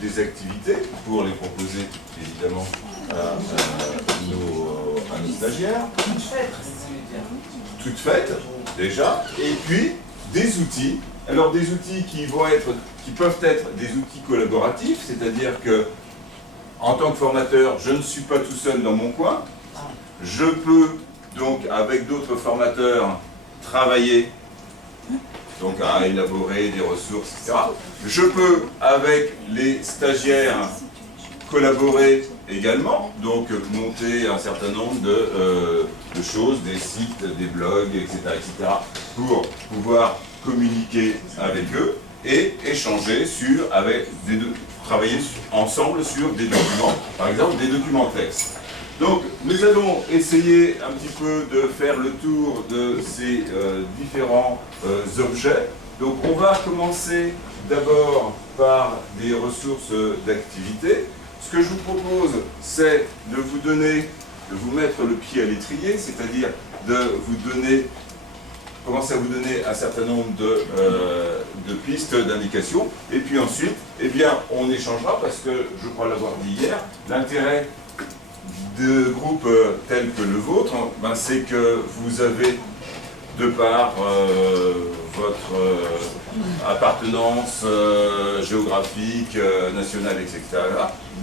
des activités pour les proposer, évidemment, à nos stagiaires. Toutes faites, déjà. Et puis, des outils. Alors, des outils qui peuvent être des outils collaboratifs, c'est-à-dire que, en tant que formateur, je ne suis pas tout seul dans mon coin. Je peux, donc, avec d'autres formateurs, travailler donc à élaborer des ressources, etc. Je peux, avec les stagiaires, collaborer également, donc monter un certain nombre de choses, des sites, des blogs, etc., pour pouvoir communiquer avec eux et échanger travailler ensemble sur des documents, par exemple des documents textes. Donc, nous allons essayer un petit peu de faire le tour de ces différents objets. Donc, on va commencer d'abord par des ressources d'activité. Ce que je vous propose, c'est de vous mettre le pied à l'étrier, c'est-à-dire de commencer à vous donner un certain nombre de pistes, d'indications. Et puis ensuite, eh bien, on échangera, parce que je crois l'avoir dit hier, l'intérêt de groupes tels que le vôtre, ben, c'est que vous avez, de par votre appartenance géographique, nationale, etc.,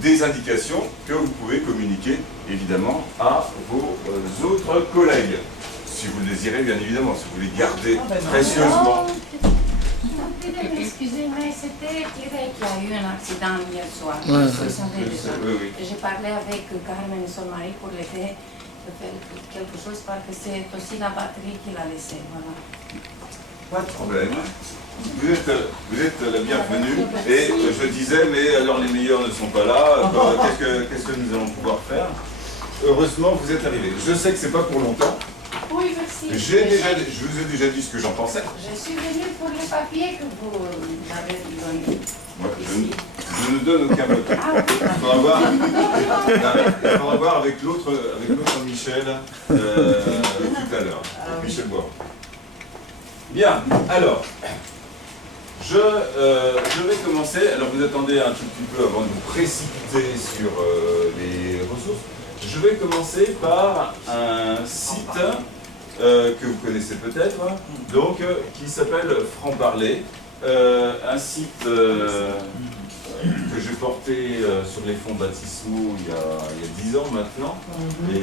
des indications que vous pouvez communiquer, évidemment, à vos autres collègues. Si vous le désirez, bien évidemment, si vous les gardez précieusement. Excusez, mais c'était Claire qui a eu un accident hier soir. Oui, oui. J'ai parlé avec Carmen, son mari, pour l'aider de faire quelque chose parce que c'est aussi la batterie qu'il a laissée. Voilà. Pas de problème. Vous êtes la bienvenue. Et je disais, mais alors les meilleurs ne sont pas là. Qu'est-ce que nous allons pouvoir faire? Heureusement, vous êtes arrivés. Je sais que c'est pas pour longtemps. Oui, merci. Je vous ai déjà dit ce que j'en pensais. Je suis venue pour les papiers que vous m'avez donnés. Ouais, je ne donne aucun papier. Ah, oui. Il faudra voir avec l'autre Michel tout à l'heure. Michel Bois. Bien, alors, je vais commencer. Alors, vous attendez un tout petit peu avant de vous précipiter sur les ressources. Je vais commencer par un site que vous connaissez peut-être, donc qui s'appelle Franc-Parler, un site que j'ai porté sur les fonds baptismaux il y a 10 ans maintenant, et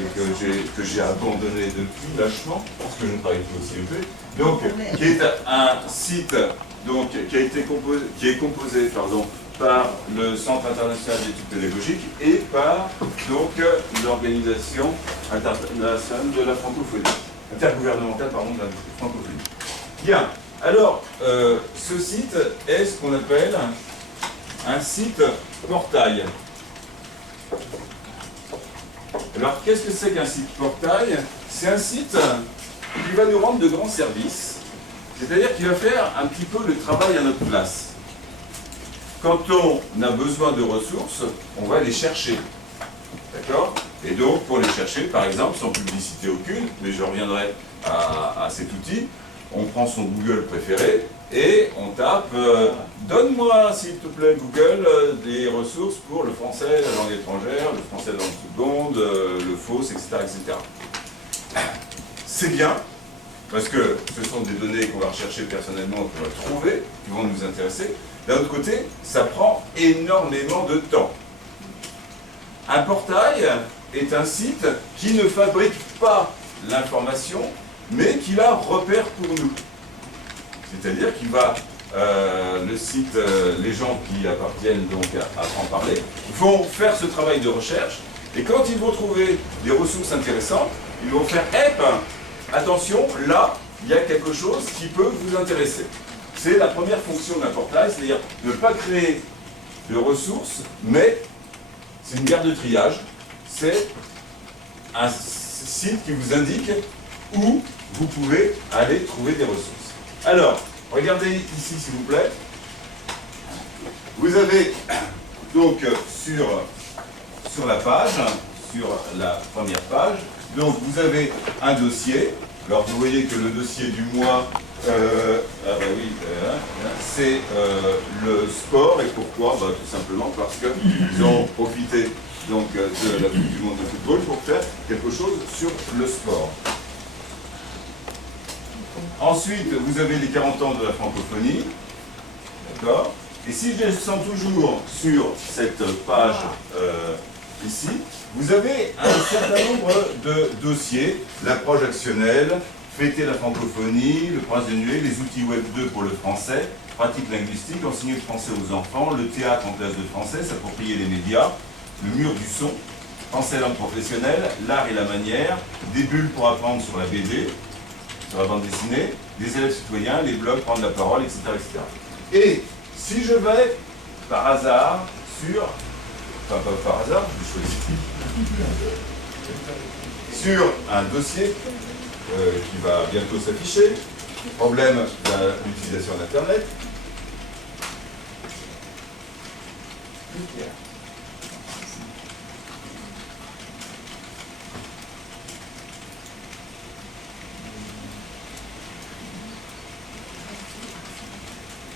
que j'ai abandonné depuis lâchement, parce que je ne travaille plus au CEP, donc qui est un site donc, qui est composé par le Centre international d'études pédagogiques et par l'Organisation internationale de la francophonie, intergouvernementale pardon, de la francophonie. Bien, alors ce site est ce qu'on appelle un site portail. Alors qu'est-ce que c'est qu'un site portail? C'est un site qui va nous rendre de grands services, c'est-à-dire qu'il va faire un petit peu le travail à notre place. Quand on a besoin de ressources, on va les chercher. D'accord? Et donc, pour les chercher, par exemple, sans publicité aucune, mais je reviendrai à cet outil, on prend son Google préféré et on tape donne-moi, s'il te plaît, Google, des ressources pour le français, la langue étrangère, le français dans le seconde, le FOSS, etc., etc. C'est bien, parce que ce sont des données qu'on va rechercher personnellement, qu'on va trouver, qui vont nous intéresser. D'un autre côté, ça prend énormément de temps. Un portail est un site qui ne fabrique pas l'information, mais qui la repère pour nous. C'est-à-dire qu'il va, le site, les gens qui appartiennent donc à Franc-Parler, vont faire ce travail de recherche, et quand ils vont trouver des ressources intéressantes, ils vont faire « Hep, attention, là, il y a quelque chose qui peut vous intéresser ». C'est la première fonction d'un portail, c'est-à-dire ne pas créer de ressources, mais c'est une gare de triage. C'est un site qui vous indique où vous pouvez aller trouver des ressources. Alors, regardez ici s'il vous plaît. Vous avez donc sur la page, sur la première page, donc vous avez un dossier. Alors vous voyez que le dossier du mois Ah bah oui, c'est le sport, et pourquoi? Bah, tout simplement parce qu'ils ont profité donc, de la Coupe du Monde de football pour faire quelque chose sur le sport. Ensuite, vous avez les 40 ans de la francophonie, d'accord? Et si je descends toujours sur cette page ici, vous avez un certain nombre de dossiers, l'approche actionnelle, fêter la francophonie, le prince de Nuée, les outils Web 2 pour le français, pratique linguistique, enseigner le français aux enfants, le théâtre en classe de français, s'approprier les médias, le mur du son, français langue professionnelle, l'art et la manière, des bulles pour apprendre sur la BD, sur la bande dessinée, des élèves citoyens, les blogs, prendre la parole, etc., etc. Et si je vais par hasard sur, enfin pas par hasard, je choisis sur un dossier qui va bientôt s'afficher, problème de l'utilisation d'Internet.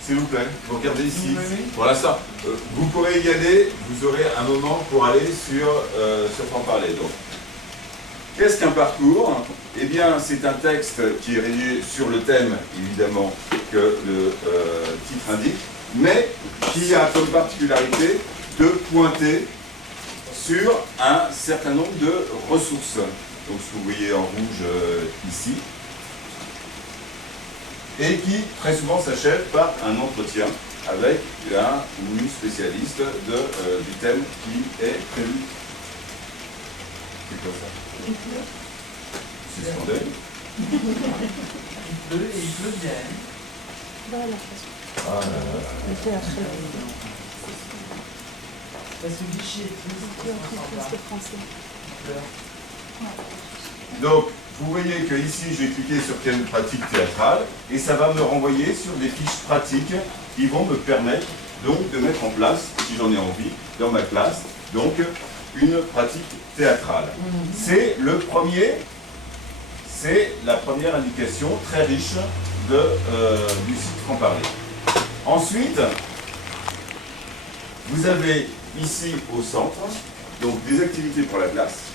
S'il vous plaît, vous regardez ici. Pour l'instant, vous pourrez y aller, vous aurez un moment pour aller sur Franc-Parler. Donc, qu'est-ce qu'un parcours? Eh bien, c'est un texte qui est rédigé sur le thème, évidemment, que le titre indique, mais qui a comme particularité de pointer sur un certain nombre de ressources. Donc, ce que vous voyez en rouge ici, et qui très souvent s'achève par un entretien avec un ou une spécialiste du thème qui est prévu. C'est quoi ça? C'est scandaleux. Il pleut et il pleut bien. Voilà. Ah là là. Parce que Vichy est triste. Donc, vous voyez que ici, j'ai cliqué sur quelle pratique théâtrale, et ça va me renvoyer sur des fiches pratiques qui vont me permettre donc de mettre en place, si j'en ai envie, dans ma classe, donc une pratique théâtrale. C'est la première indication très riche du site Franc-Parler. Ensuite, vous avez ici au centre donc des activités pour la classe.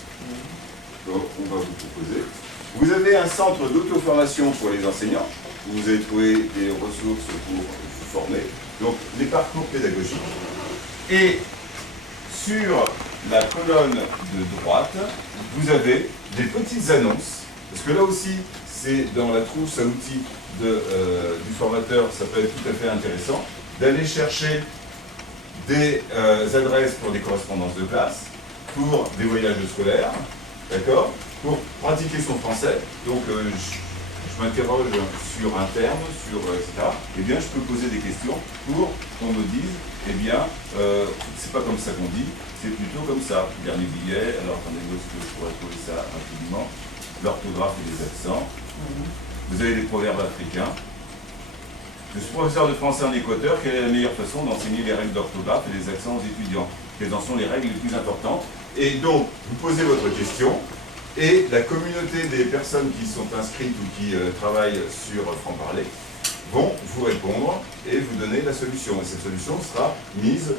Donc, on va vous proposer. Vous avez un centre d'auto-formation pour les enseignants, où vous allez trouver des ressources pour vous former, donc les parcours pédagogiques. Et sur la colonne de droite, vous avez des petites annonces, parce que là aussi, c'est dans la trousse à outils du formateur, ça peut être tout à fait intéressant, d'aller chercher des adresses pour des correspondances de classe, pour des voyages scolaires, d'accord, pour pratiquer son français. Donc je m'interroge sur un terme, etc. Eh bien, je peux poser des questions pour qu'on me dise, eh bien, c'est pas comme ça qu'on dit, c'est plutôt comme ça. Dernier billet, alors attendez-moi, est-ce que je pourrais trouver ça rapidement? L'orthographe et les accents. Vous avez des proverbes africains. Je suis professeur de français en Équateur, quelle est la meilleure façon d'enseigner les règles d'orthographe et les accents aux étudiants? Quelles en sont les règles les plus importantes? Et donc, vous posez votre question, et la communauté des personnes qui sont inscrites ou qui travaillent sur Franc-Parler vont vous répondre et vous donner la solution. Et cette solution sera mise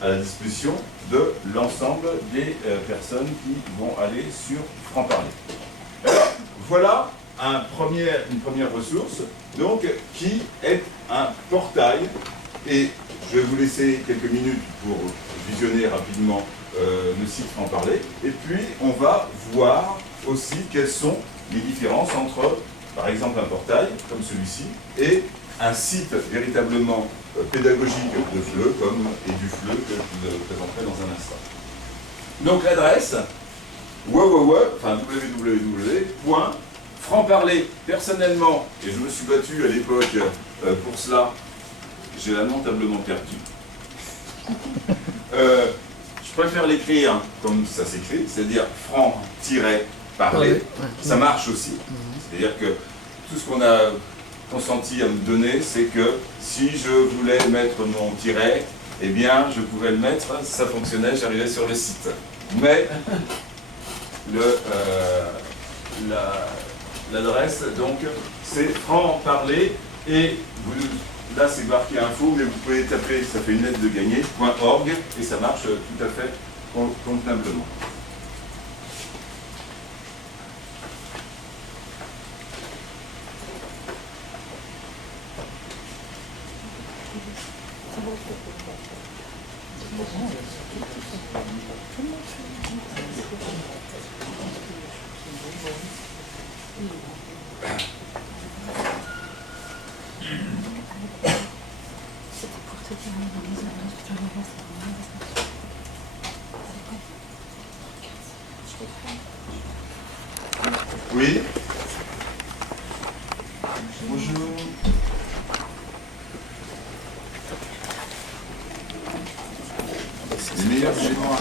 à la disposition de l'ensemble des personnes qui vont aller sur Franc-Parler. Alors, voilà une première ressource, donc, qui est un portail. Et je vais vous laisser quelques minutes pour visionner rapidement le site Franc-Parler. Et puis, on va voir aussi quelles sont les différences entre, par exemple, un portail comme celui-ci et un site véritablement pédagogique de FLE, comme et du FLE que je vous présenterai dans un instant. Donc l'adresse, www.francparler. Personnellement, et je me suis battu à l'époque pour cela, j'ai lamentablement perdu. Je préfère l'écrire comme ça s'écrit, c'est-à-dire franc-parler. Ça marche aussi. C'est-à-dire que tout ce qu'on a consenti à me donner, c'est que si je voulais mettre mon tiret, eh bien, je pouvais le mettre, ça fonctionnait, j'arrivais sur le site. Mais L'adresse, donc, c'est franc-parler et là, c'est marqué info, mais vous pouvez taper, ça fait une lettre de gagner, .org, et ça marche tout à fait convenablement. Oui. Bonjour. Les meilleurs éléments.